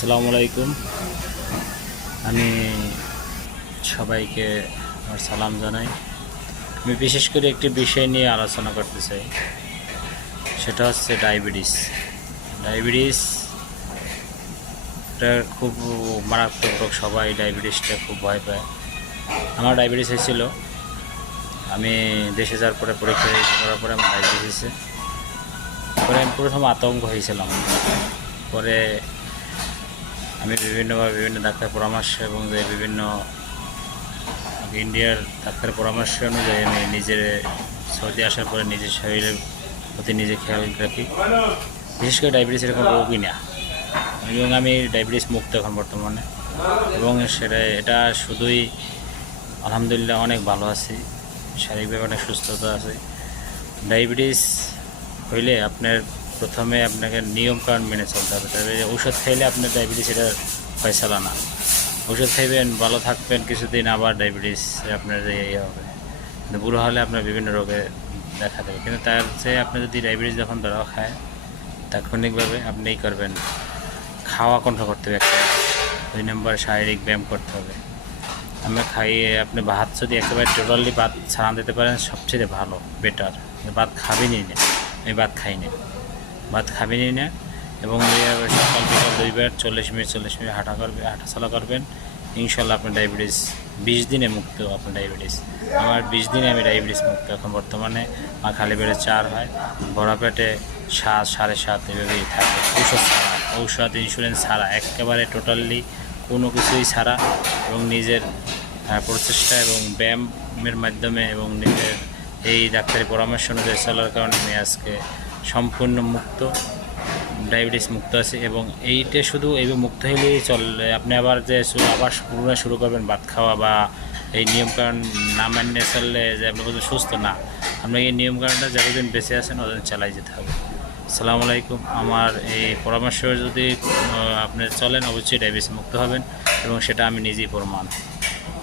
আসসালামু আলাইকুম। আমি সবাইকে আমার সালাম জানাই। আমি বিশেষ করে একটি বিষয় নিয়ে আলোচনা করতে চাই, সেটা হচ্ছে ডায়াবেটিস। ডায়াবেটিসটা খুব মারাত্মক রোগ, সবাই ডায়াবেটিসটা খুব ভয় পায়। আমার ডায়াবেটিস হয়েছিল, আমি দেশে যাওয়ার পরে পরীক্ষা করার পরে আমার ডায়াবেটিস হয়েছে। পরে আমি প্রথম আতঙ্ক হয়েছিলাম, পরে আমি বিভিন্ন ডাক্তার পরামর্শ এবং যে বিভিন্ন ইন্ডিয়ার ডাক্তার পরামর্শ অনুযায়ী আমি নিজের সৌদি আসার পরে নিজের শরীরের প্রতি নিজে খেয়াল রাখি। বিশেষ করে ডায়াবেটিস এরকম রোগই না, এবং আমি ডায়াবেটিস মুক্ত এখন বর্তমানে, এবং এটা শুধুই আলহামদুলিল্লাহ অনেক ভালো আছি, শারীরিকভাবে অনেক সুস্থতা আছে। ডায়াবেটিস হইলে প্রথমে আপনাকে নিয়মকানুন মেনে চলতে হবে। তবে ওষুধ খাইলে আপনার ডায়াবেটিস এটা ফয়সালা না। ওষুধ খাইবেন, ভালো থাকবেন কিছুদিন, আবার ডায়াবেটিস আপনার হবে, কিন্তু বুড়ো হলে আপনার বিভিন্ন রোগে দেখা দেবে। কিন্তু তার চেয়ে আপনি যদি ডায়াবেটিস যখন ধরা খায়, তাৎক্ষণিকভাবে আপনি করবেন, খাওয়া কন্ট্রোল করতে হবে। 2 নম্বর শারীরিক ব্যায়াম করতে হবে। আমরা খাইয়ে আপনি ভাত যদি একেবারে টোটালি ভাত ছাড়ান দিতে পারেন, সবচেয়ে ভালো, বেটার। ভাত খাবেনই না, আমি ভাত খাই না, ভাত খাবেনই না। এবং সকাল বিকাল 2 বার 40 মিনিট হাঁটাচলা করবেন। ইনশাল্লাহ আপনার ডায়াবেটিস 20 দিনে মুক্ত। আপনার ডায়াবেটিস, আমার 20 দিনে আমি ডায়াবেটিস মুক্ত এখন বর্তমানে। আমার খালি পেটে 4 হয়, বড় পেটে 7, 7.5 এভাবেই থাকে। ঔষধ ইন্স্যুরেন্স ছাড়া, একেবারে টোটালি কোনো কিছুই ছাড়া, এবং নিজের প্রচেষ্টা এবং ব্যায়ামের মাধ্যমে এবং নিজের এই ডাক্তারি পরামর্শ অনুযায়ী চলার কারণে আমি আজকে সম্পূর্ণ মুক্ত, ডায়াবেটিস মুক্ত আছে। এবং এইটা শুধু এইভাবে মুক্ত হলেই চলবে, আপনি আবার পুনরায় শুরু করবেন ভাত খাওয়া বা এই নিয়মকানুন না মানিয়ে চললে যে আপনি বলছেন সুস্থ না। আপনাকে এই নিয়মকানুনটা যতদিন বেঁচে আছেন ওদের চালাই যেতে হবে। আসসালামু আলাইকুম। আমার এই পরামর্শ যদি আপনি চলেন, অবশ্যই ডায়াবেটিস মুক্ত হবেন, এবং সেটা আমি নিজেই প্রমাণ।